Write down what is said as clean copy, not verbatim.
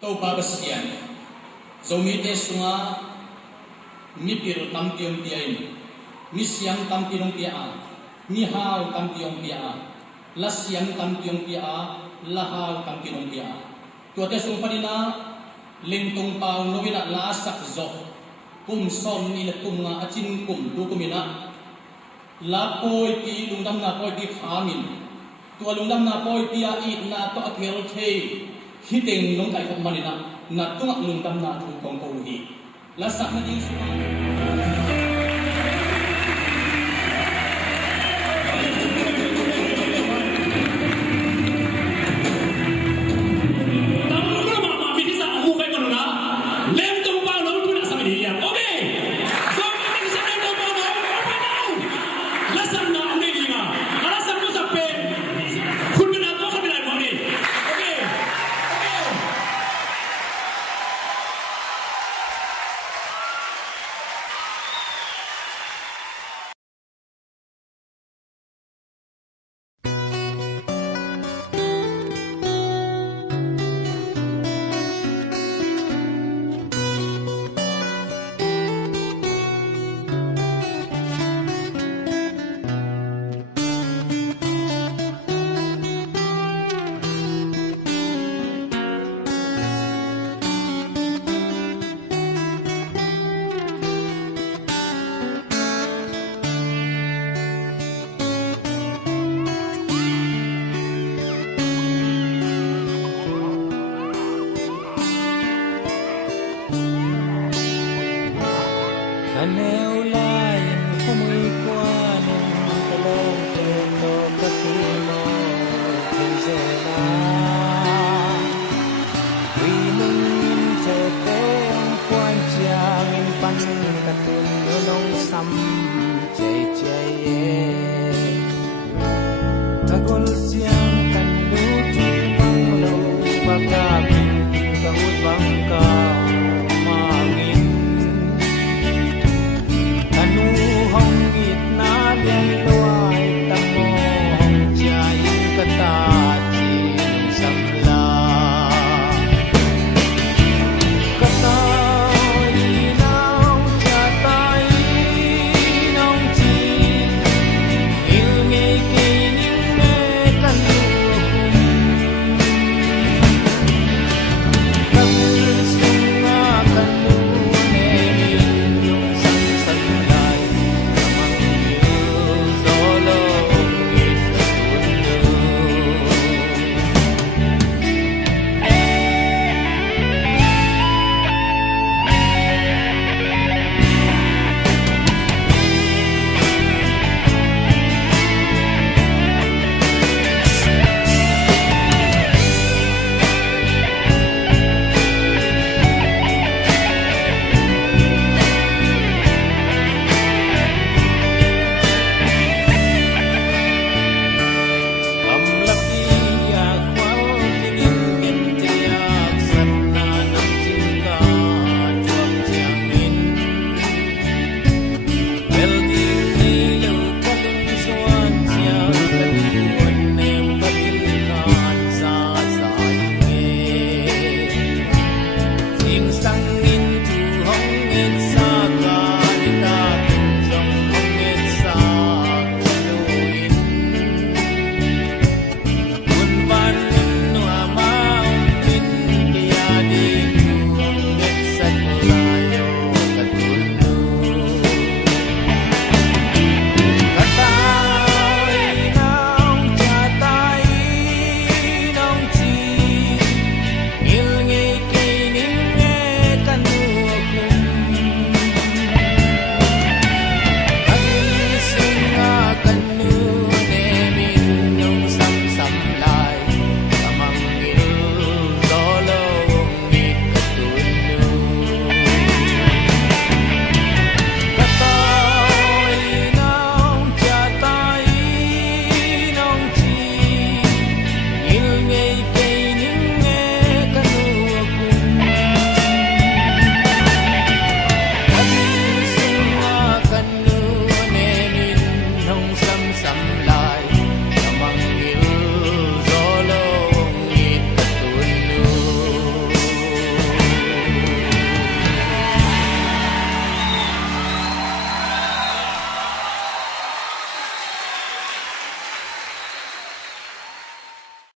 to babasian zomi te sunga mi pir tam tiom piain mi siang tam tirong pia mi hau tam tiong pia la siang tam tiong pia la hau tam tirong pia to te sung panina lingtung pau novina la sak zo kum som ni le kum nga achin kum du kumina la poi ti lungdam na poi ti khamin to lungdam na poi ti a i na to akhel the hiteng nong kai khop manina na tung lungdam na thu kong ko hi la sak na ding su Anel